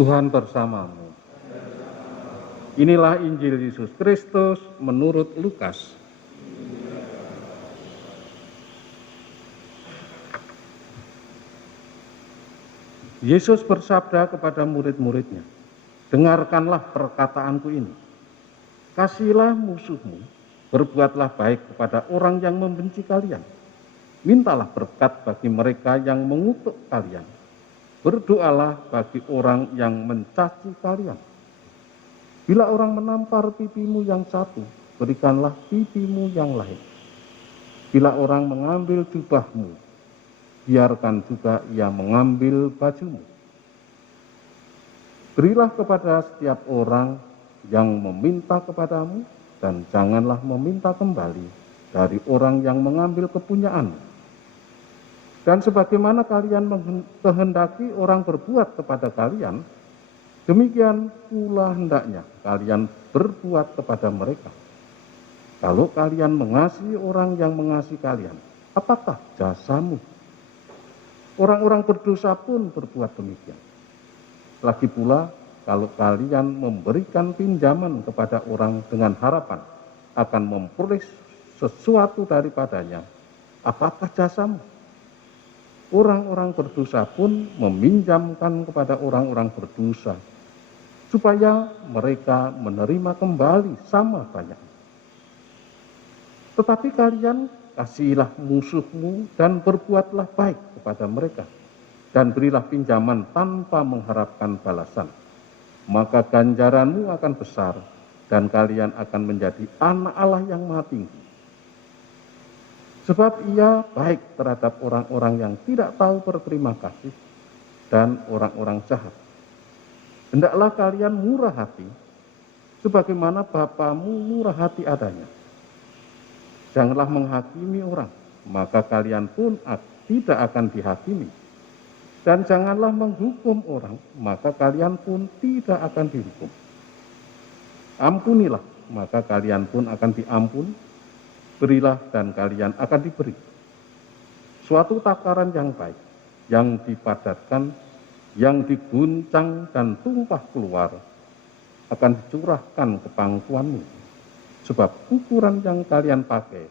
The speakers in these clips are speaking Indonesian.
Tuhan bersamamu. Inilah Injil Yesus Kristus menurut Lukas. Yesus bersabda kepada murid-muridnya, "Dengarkanlah perkataanku ini. Kasihilah musuhmu, berbuatlah baik kepada orang yang membenci kalian. Mintalah berkat bagi mereka yang mengutuk kalian. Berdoalah bagi orang yang mencaci kalian. Bila orang menampar pipimu yang satu, berikanlah pipimu yang lain. Bila orang mengambil jubahmu, biarkan juga ia mengambil bajumu. Berilah kepada setiap orang yang meminta kepadamu, dan janganlah meminta kembali dari orang yang mengambil kepunyaanmu. Dan sebagaimana kalian kehendaki orang berbuat kepada kalian, demikian pula hendaknya kalian berbuat kepada mereka. Kalau kalian mengasihi orang yang mengasihi kalian, apakah jasamu? Orang-orang berdosa pun berbuat demikian. Lagi pula, kalau kalian memberikan pinjaman kepada orang dengan harapan akan memperoleh sesuatu daripadanya, apakah jasamu? Orang-orang berdosa pun meminjamkan kepada orang-orang berdosa, supaya mereka menerima kembali sama banyak. Tetapi kalian kasihilah musuhmu dan berbuatlah baik kepada mereka, dan berilah pinjaman tanpa mengharapkan balasan. Maka ganjaranmu akan besar, dan kalian akan menjadi anak Allah yang Maha Tinggi. Sebab ia baik terhadap orang-orang yang tidak tahu berterima kasih dan orang-orang jahat. Hendaklah kalian murah hati, sebagaimana Bapamu murah hati adanya. Janganlah menghakimi orang, maka kalian pun tidak akan dihakimi. Dan janganlah menghukum orang, maka kalian pun tidak akan dihukum. Ampunilah, maka kalian pun akan diampuni. Berilah dan kalian akan diberi. Suatu takaran yang baik, yang dipadatkan, yang diguncang dan tumpah keluar, akan dicurahkan ke pangkuanmu. Sebab ukuran yang kalian pakai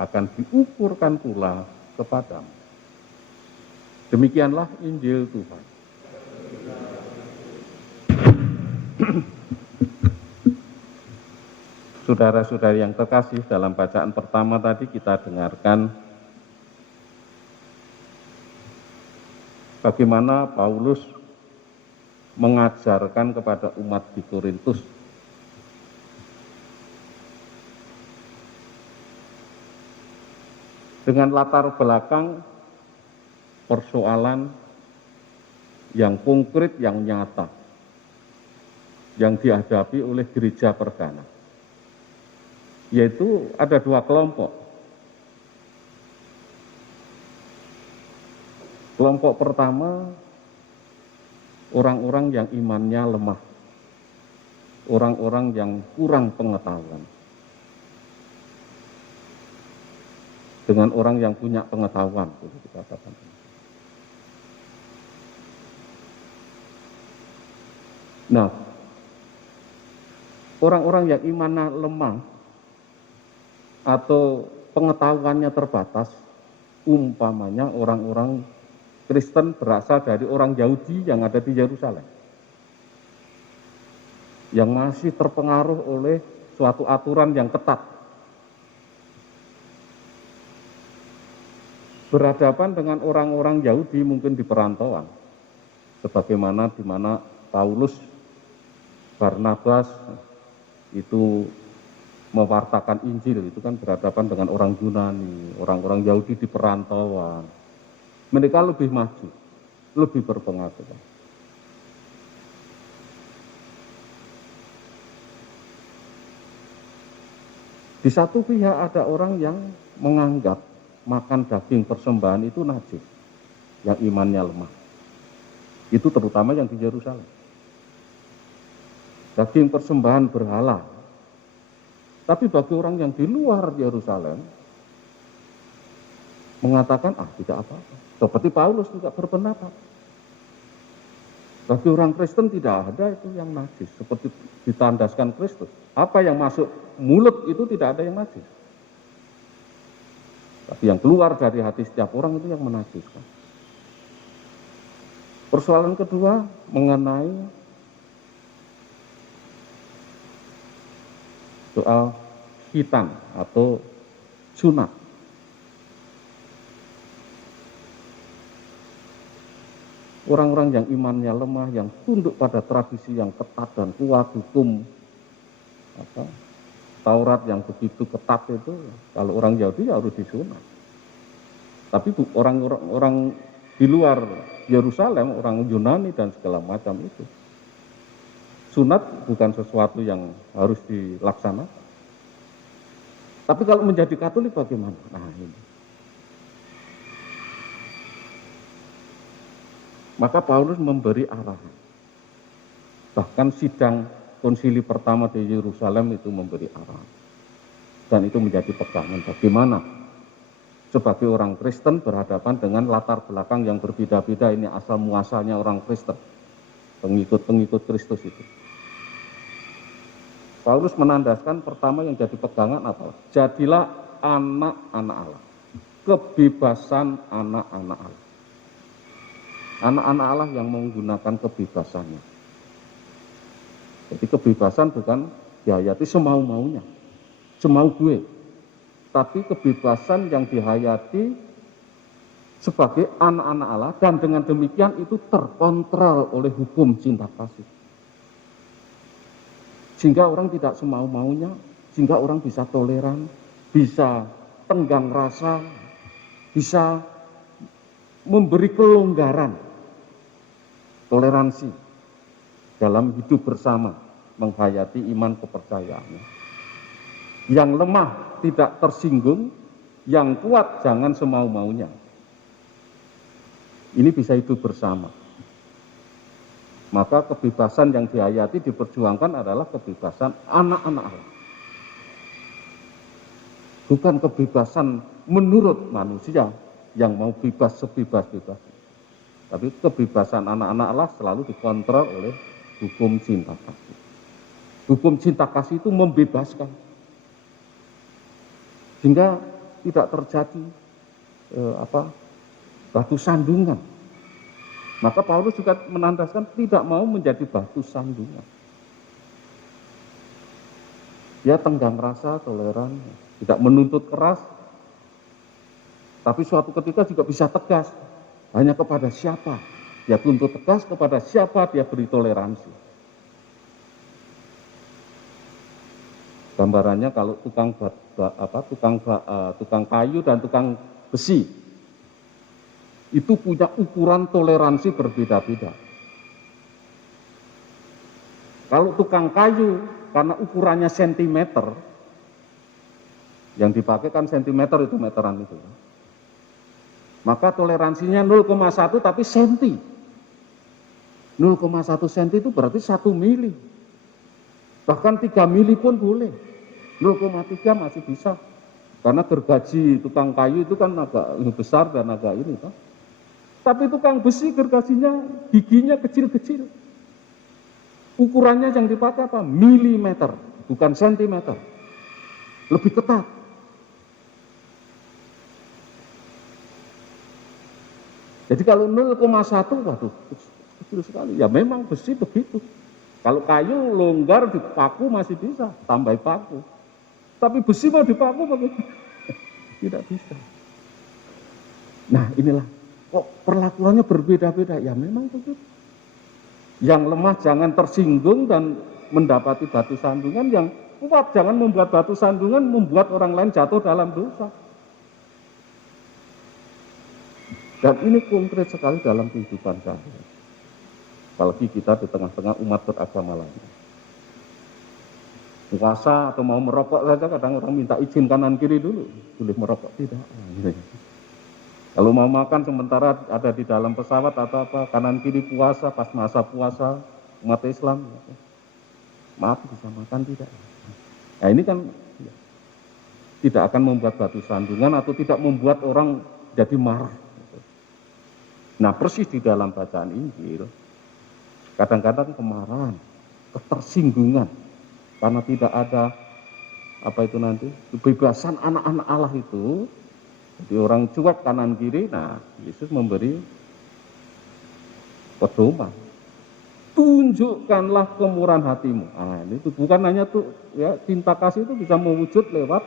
akan diukurkan pula kepadamu. Demikianlah Injil Tuhan. Saudara-saudari yang terkasih, dalam bacaan pertama tadi kita dengarkan bagaimana Paulus mengajarkan kepada umat di Korintus dengan latar belakang persoalan yang konkret, yang nyata, yang dihadapi oleh gereja perdana. Yaitu ada dua kelompok. Kelompok pertama, orang-orang yang imannya lemah, orang-orang yang kurang pengetahuan. Dengan orang yang punya pengetahuan, kita katakan. Nah, orang-orang yang imannya lemah atau pengetahuannya terbatas, umpamanya orang-orang Kristen berasal dari orang Yahudi yang ada di Yerusalem, yang masih terpengaruh oleh suatu aturan yang ketat, berhadapan dengan orang-orang Yahudi mungkin di perantauan, sebagaimana di mana Paulus, Barnabas itu mewartakan Injil, itu kan berhadapan dengan orang Yunani, orang-orang Yahudi di perantauan. Mereka lebih maju, lebih berpengetahuan. Di satu pihak ada orang yang menganggap makan daging persembahan itu najis, yang imannya lemah. Itu terutama yang di Yerusalem. Daging persembahan berhala. Tapi bagi orang yang di luar Yerusalem mengatakan, tidak apa-apa. Seperti Paulus juga berpendapat. Bagi orang Kristen tidak ada itu yang najis, seperti ditandaskan Kristus. Apa yang masuk mulut itu tidak ada yang najis. Tapi yang keluar dari hati setiap orang itu yang menajiskan. Persoalan kedua mengenai soal khitan atau sunat. Orang-orang yang imannya lemah, yang tunduk pada tradisi yang ketat dan kuat, hukum Taurat yang begitu ketat itu, kalau orang Yahudi ya harus disunat. Tapi orang di luar Yerusalem, orang Yunani dan segala macam itu, sunat bukan sesuatu yang harus dilaksanakan. Tapi kalau menjadi Katolik bagaimana? Nah ini. Maka Paulus memberi arahan. Bahkan sidang konsili pertama di Yerusalem itu memberi arahan. Dan itu menjadi pegangan bagaimana sebagai orang Kristen berhadapan dengan latar belakang yang berbeda-beda. Ini asal muasalnya orang Kristen, pengikut-pengikut Kristus itu. Paulus menandaskan pertama yang jadi pegangan apa? Jadilah anak-anak Allah. Kebebasan anak-anak Allah. Anak-anak Allah yang menggunakan kebebasannya. Jadi kebebasan bukan dihayati semau-maunya, semau gue. Tapi kebebasan yang dihayati sebagai anak-anak Allah dan dengan demikian itu terkontrol oleh hukum cinta kasih. Sehingga orang tidak semau-maunya, sehingga orang bisa toleran, bisa tenggang rasa, bisa memberi kelonggaran, toleransi dalam hidup bersama, menghayati iman kepercayaannya. Yang lemah tidak tersinggung, yang kuat jangan semau-maunya. Ini bisa hidup bersama. Maka kebebasan yang dihayati, diperjuangkan adalah kebebasan anak-anak Allah. Bukan kebebasan menurut manusia yang mau bebas sebebas-bebas. Tapi kebebasan anak-anak Allah selalu dikontrol oleh hukum cinta kasih. Hukum cinta kasih itu membebaskan. Sehingga tidak terjadi batu sandungan. Maka Paulus juga menandaskan tidak mau menjadi batu sandungan. Dia tenggang rasa, toleran, tidak menuntut keras, tapi suatu ketika juga bisa tegas. Hanya kepada siapa dia tuntut tegas, kepada siapa dia beri toleransi. Gambarannya kalau tukang kayu dan tukang besi itu punya ukuran toleransi berbeda-beda. Kalau tukang kayu karena ukurannya sentimeter, yang dipakai kan sentimeter itu meteran itu. Maka toleransinya 0,1 tapi senti. 0,1 senti itu berarti 1 mili. Bahkan 3 mili pun boleh. 0,3 masih bisa. Karena gergaji tukang kayu itu kan agak besar dan agak ini. Kan? Tapi tukang besi gergajinya giginya kecil-kecil. Ukurannya yang dipakai apa? Milimeter, bukan sentimeter. Lebih ketat. Jadi kalau 0,1, waduh, kecil sekali. Ya memang besi begitu. Kalau kayu longgar dipaku masih bisa, tambah paku. Tapi besi mau dipaku bagaimana? Tidak bisa. Nah inilah, kok perlakuannya berbeda-beda? Ya memang begitu. Yang lemah jangan tersinggung dan mendapati batu sandungan, yang kuat jangan membuat batu sandungan, membuat orang lain jatuh dalam dosa. Dan ini konkret sekali dalam kehidupan saya. Apalagi kita di tengah-tengah umat beragama lain. Puasa atau mau merokok saja kadang orang minta izin kanan kiri dulu. Boleh merokok? Tidak. Kalau mau makan sementara ada di dalam pesawat atau apa, kanan kiri puasa, pas masa puasa umat Islam. Maaf bisa makan tidak. Nah ini kan tidak akan membuat batu sandungan atau tidak membuat orang jadi marah. Nah persis di dalam bacaan Injil, kadang-kadang kemarahan, ketersinggungan, karena tidak ada kebebasan anak-anak Allah itu. Jadi orang cuek kanan kiri, nah Yesus memberi pedoman. Tunjukkanlah kemurahan hatimu. Nah, itu bukan hanya tuh ya, cinta kasih itu bisa mewujud lewat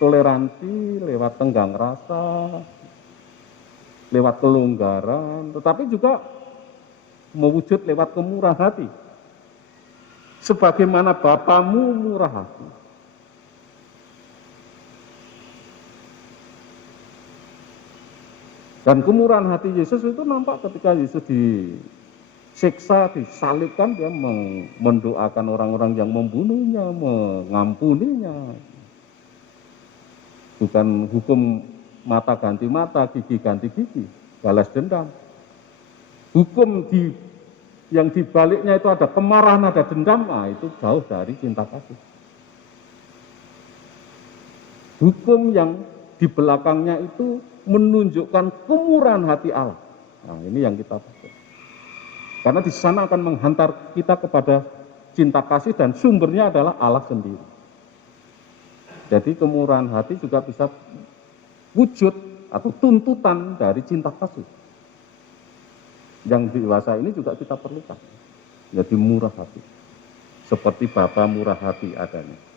toleransi, lewat tenggang rasa, lewat kelonggaran, tetapi juga mewujud lewat kemurahan hati. Sebagaimana Bapamu murah hati. Dan kemurahan hati Yesus itu nampak ketika Yesus disiksa, disalibkan, dia mendoakan orang-orang yang membunuhnya, mengampuninya. Bukan hukum mata ganti mata, gigi ganti gigi, balas dendam. Hukum yang dibaliknya itu ada kemarahan, ada dendam, nah itu jauh dari cinta kasih. Hukum yang di belakangnya itu menunjukkan kemurahan hati Allah. Nah, ini yang kita pakai. Karena di sana akan menghantar kita kepada cinta kasih dan sumbernya adalah Allah sendiri. Jadi kemurahan hati juga bisa wujud atau tuntutan dari cinta kasih. Yang dewasa ini juga kita perlukan. Jadi murah hati. Seperti Bapa murah hati adanya.